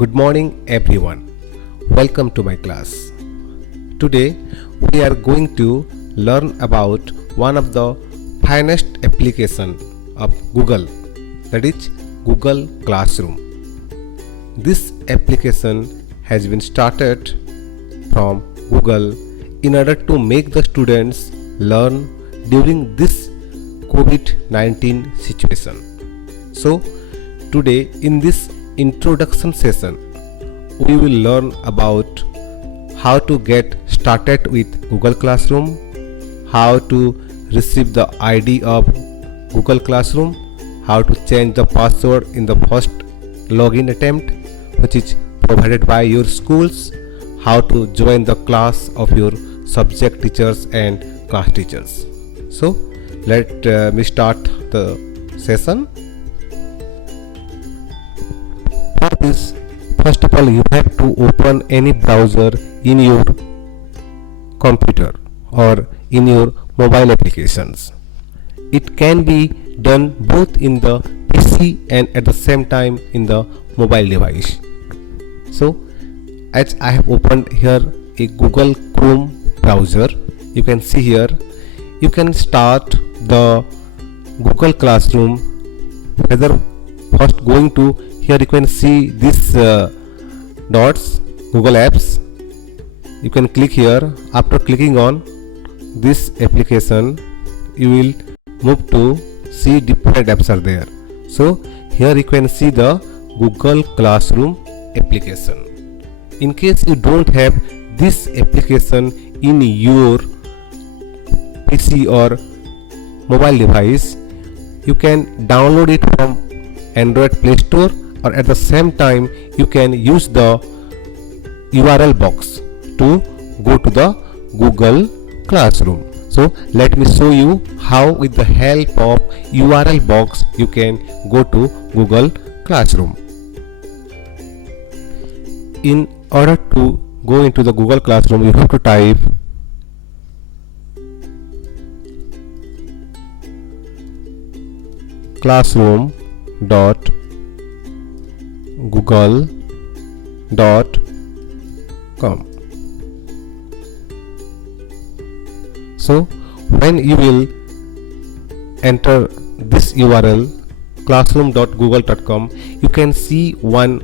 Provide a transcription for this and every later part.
Good morning everyone. Welcome to my class. Today we are going to learn about one of the finest application of Google, that is Google Classroom. This application has been started from Google in order to make the students learn during this COVID-19 situation. So today in this introduction session we will learn about how to get started with Google Classroom, how to receive the ID of Google Classroom, how to change the password in the first login attempt which is provided by your schools, how to join the class of your subject teachers and class teachers. So let me start the session. For this, first of all you have to open any browser in your computer or in your mobile applications. It can be done both in the PC and at the same time in the mobile device. So as I have opened here a Google Chrome browser, you can see here you can start the Google Classroom. Whether first going to here you can see this dots, Google Apps. You can click here. After clicking on this application you will move to see different apps are there. So here you can see the Google Classroom application. In case you don't have this application in your PC or mobile device, you can download it from Android Play Store, or at the same time you can use the URL box to go to the Google Classroom. So let me show you how with the help of URL box you can go to Google Classroom. In order to go into the Google Classroom you have to type classroom.google.com. So when you will enter this URL classroom.google.com, you can see one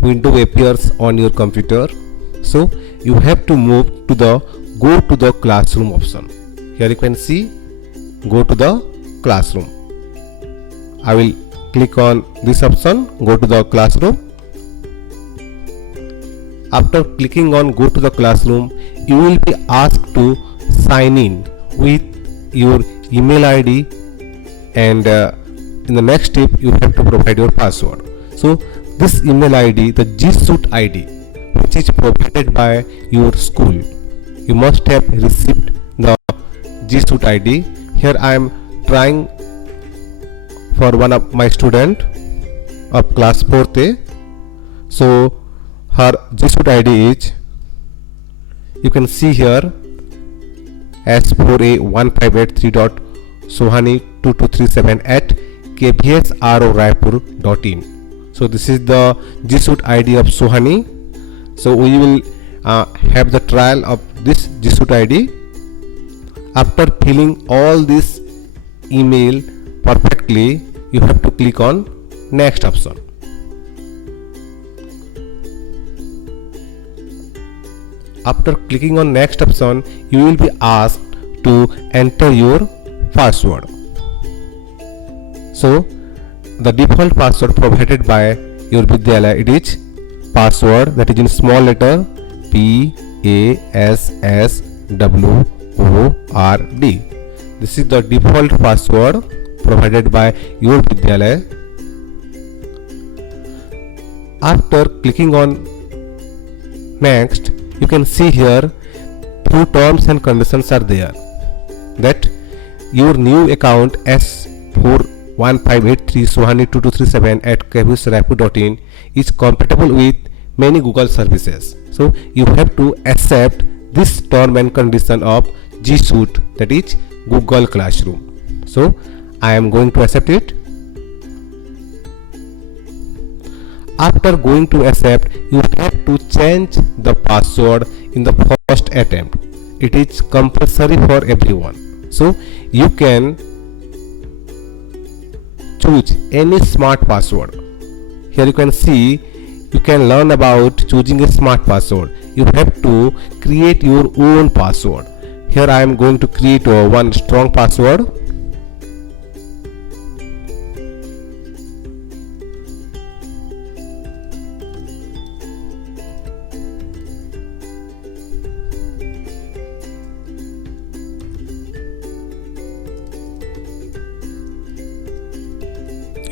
window appears on your computer. So you have to move to the go to the classroom option. Here you can see go to the classroom. I will click on this option, go to the classroom. After clicking on go to the classroom, you will be asked to sign in with your email ID, and in the next step you have to provide your password. So this email ID, the G Suite ID, which is provided by your school, you must have received the G Suite ID. Here I am trying for one of my student of class 4th A. So her G Suite ID is, you can see here, s4a1583237@kvsroraipur.in. So this is the G Suite ID of Sohani. So we will have the trial of this G Suite ID. After filling all this email perfectly, you have to click on next option. After clicking on next option, you will be asked to enter your password. So the default password provided by your Vidyalaya, it is password, that is in small letter PASSWORD. This is the default password provided by your Vidyalaya. After clicking on next, you can see here few terms and conditions are there, that your new account s41583sohani2237@kvsroraipur.in is compatible with many Google services. So you have to accept this term and condition of G Suite, that is Google Classroom. So I am going to accept it. After going to accept, you have to change the password in the first attempt. It is compulsory for everyone. So you can choose any smart password. Here you can see, you can learn about choosing a smart password. You have to create your own password. Here I am going to create one strong password.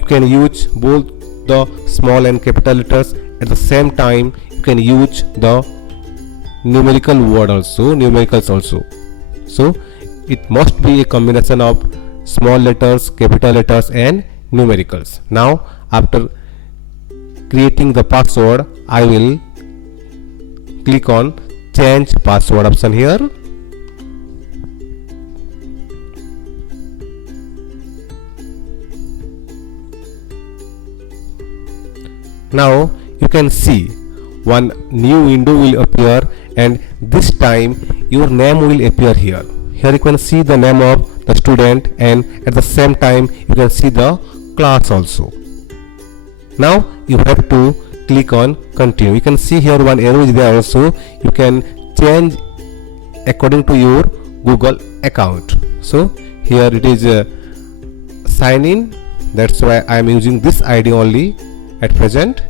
You can use both the small and capital letters. At the same time, you can use the numericals also. So it must be a combination of small letters, capital letters and numericals. Now after creating the password, I will click on change password option here. Now you can see one new window will appear, and this time your name will appear here. Here you can see the name of the student, and at the same time you can see the class also. Now you have to click on continue. You can see here one arrow is there also. You can change according to your Google account. So here it is sign in. That's why I am using this ID only at present.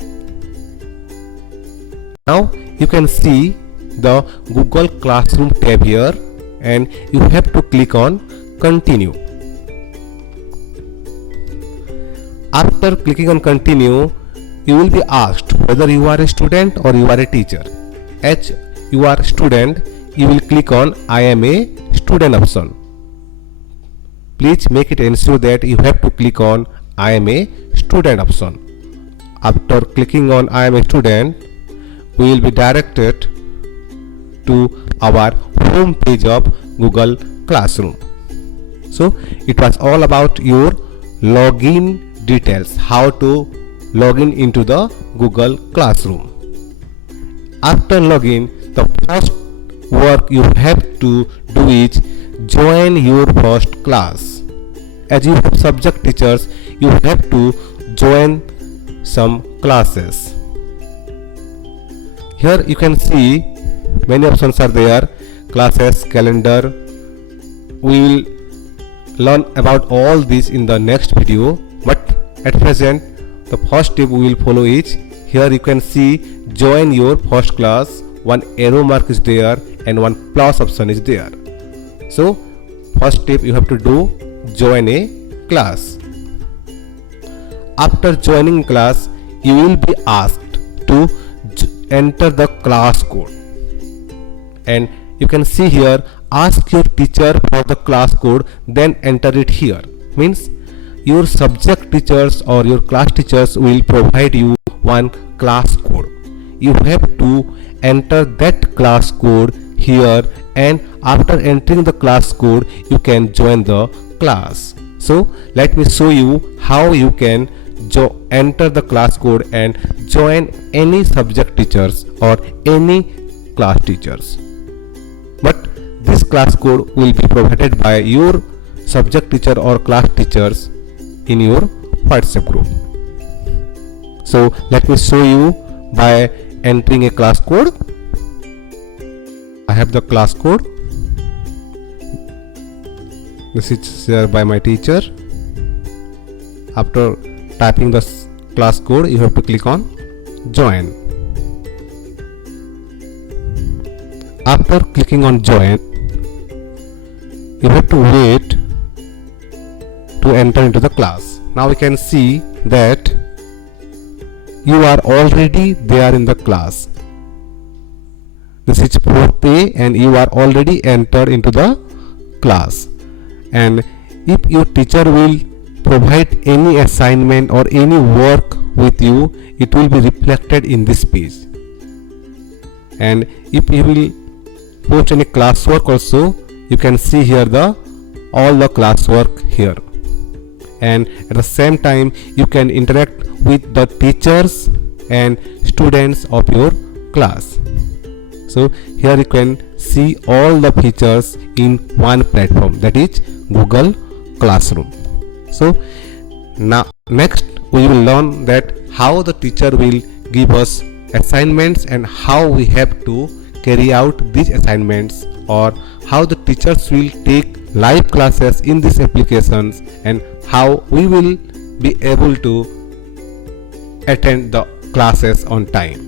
Now you can see the Google Classroom tab here, and you have to click on continue. After clicking on continue, you will be asked whether you are a student or you are a teacher. As you are a student, you will click on I am a student option. Please make it ensure that you have to click on I am a student option. After clicking on I am a student, we will be directed to our home page of Google Classroom. So it was all about your login details, how to log in into the Google Classroom. After login, the first work you have to do is join your first class. As you have subject teachers, you have to join some classes. Here you can see many options are there: classes, calendar. We will learn about all this in the next video, but at present the first step we will follow is, here you can see join your first class. One arrow mark is there and one plus option is there. So first step you have to do, join a class. After joining class, you will be asked to enter the class code, and you can see here, ask your teacher for the class code, then enter it here. Means your subject teachers or your class teachers will provide you one class code. You have to enter that class code here, and after entering the class code, you can join the class. So let me show you how you can enter the class code and join any subject teachers or any class teachers. But this class code will be provided by your subject teacher or class teachers in your WhatsApp group. So let me show you by entering a class code. I have the class code. This is shared by my teacher. After typing the class code, you have to click on join. After clicking on join, you have to wait to enter into the class. Now we can see that you are already there in the class. This is 4th A and you are already entered into the class. And if your teacher will provide any assignment or any work with you, it will be reflected in this page. And if you will post any classwork also, you can see here all the classwork here. And at the same time, you can interact with the teachers and students of your class. So here you can see all the features in one platform, that is Google Classroom. So now next we will learn that how the teacher will give us assignments and how we have to carry out these assignments, or how the teachers will take live classes in these applications, and how we will be able to attend the classes on time.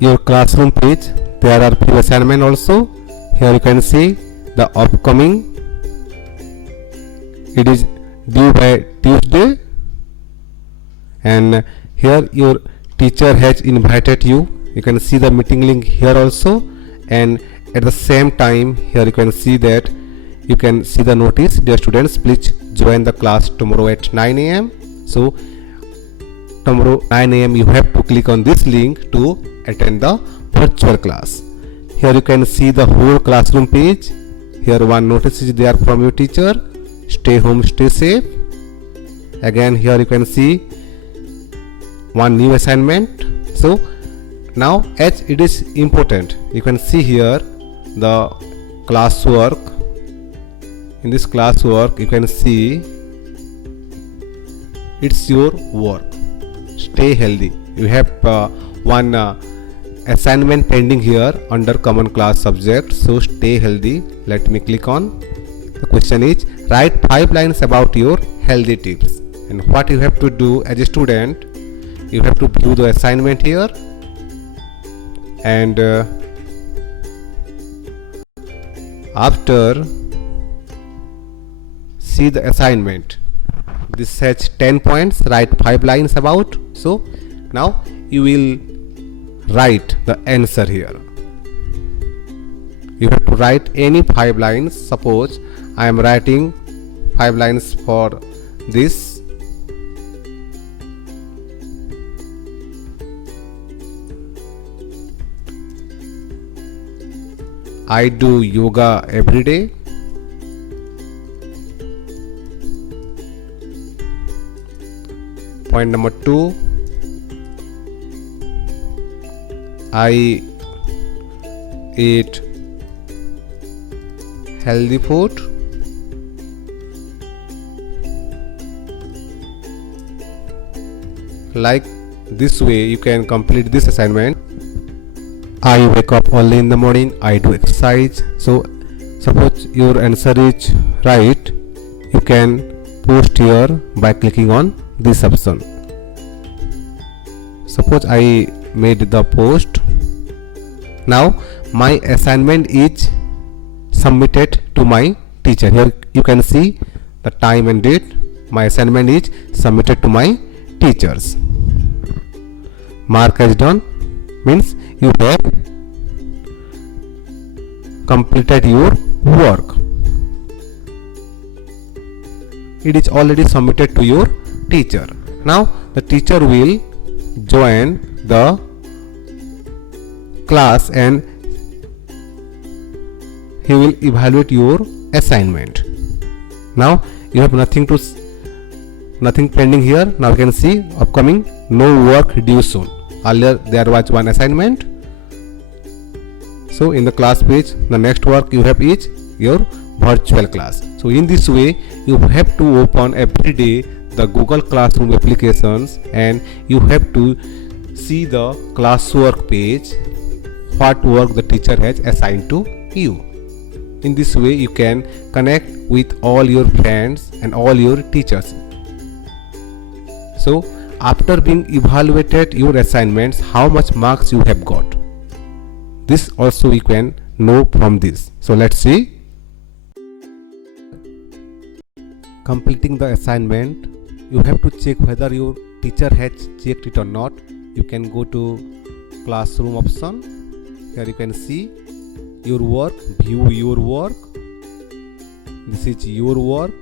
Your classroom page, there are few assignments also. Here you can see the upcoming. It is due by Tuesday, and here your teacher has invited you. You can see the meeting link here also, and at the same time here you can see that you can see the notice, dear students, please join the class tomorrow at 9 a.m. So tomorrow 9 a.m. you have to click on this link to attend the virtual class. Here you can see the whole classroom page. Here one notice is there from your teacher, stay home, stay safe. Again here you can see one new assignment. So now as it is important, you can see here the classwork. In this classwork you can see it's your work. Stay healthy. You have one assignment pending here under common class subject, so stay healthy. Let me click on. The question is, write 5 lines about your healthy tips. And what you have to do as a student, you have to view the assignment here, and after see the assignment. This has 10 points, write 5 lines about. So now you will write the answer here. You have to write any 5 lines. Suppose I am writing 5 lines for this. I do yoga every day. Point number 2, I eat healthy food. Like this way you can complete this assignment. I wake up early in the morning, I do exercise. So suppose your answer is right, you can post here by clicking on this option. Suppose I made the post. Now my assignment is submitted to my teacher. Here you can see the time and date. My assignment is submitted to my teachers. Mark as done means you have completed your work. It is already submitted to your teacher. Now the teacher will join the class and he will evaluate your assignment. Now you have nothing pending here. Now you can see upcoming, no work due soon. Earlier there was one assignment. So in the class page, the next work you have is your virtual class. So in this way you have to open every day the Google Classroom applications, and you have to see the classwork page, what work the teacher has assigned to you. In this way you can connect with all your friends and all your teachers. So after being evaluated your assignments, how much marks you have got, this also you can know from this. So let's see. Completing the assignment, you have to check whether your teacher has checked it or not. You can go to classroom option. Here you can see your work, view your work. This is your work,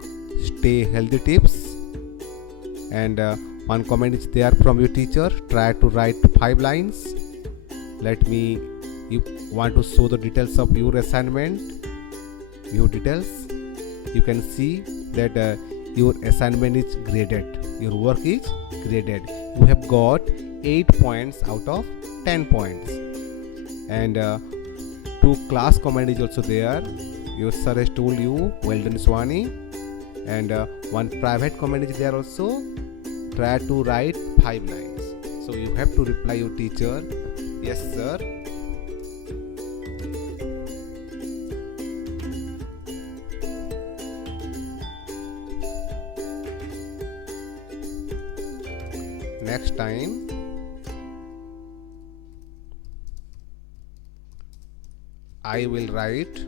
stay healthy tips, and one comment is there from your teacher. Try to write 5 lines. You want to show the details of your assignment, view details. You can see that your assignment is graded, your work is graded. You have got 8 points out of 10 points. And 2 class comment is also there. Your sir has told you, well done Swani. And 1 private comment is there also. Try to write 5 lines. So you have to reply your teacher, yes sir. Next time I will write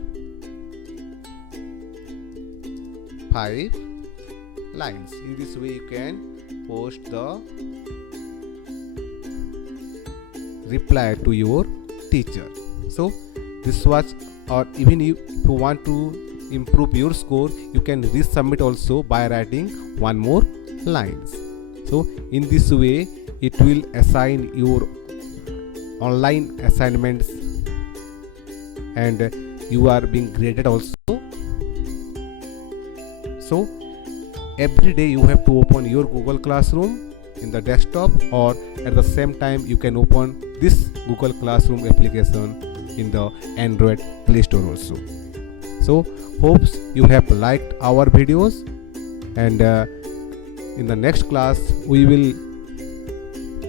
5 lines. In this way you can post the reply to your teacher. So this was, or even if you want to improve your score, you can resubmit also by writing 1 more lines. So in this way it will assign your online assignments and you are being graded also. So every day you have to open your Google Classroom in the desktop, or at the same time you can open this Google Classroom application in the Android Play Store also. So hopes you have liked our videos, and in the next class we will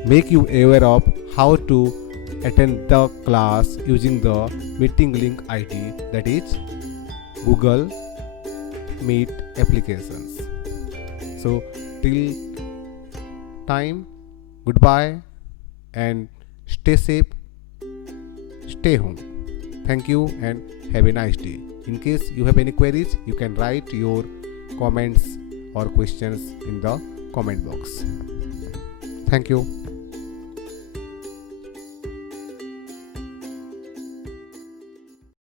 make you aware of how to attend the class using the meeting link ID, that is Google Meet applications. So till time, goodbye and stay safe, stay home. Thank you and have a nice day. In case you have any queries, you can write your comments or questions in the comment box. Thank you.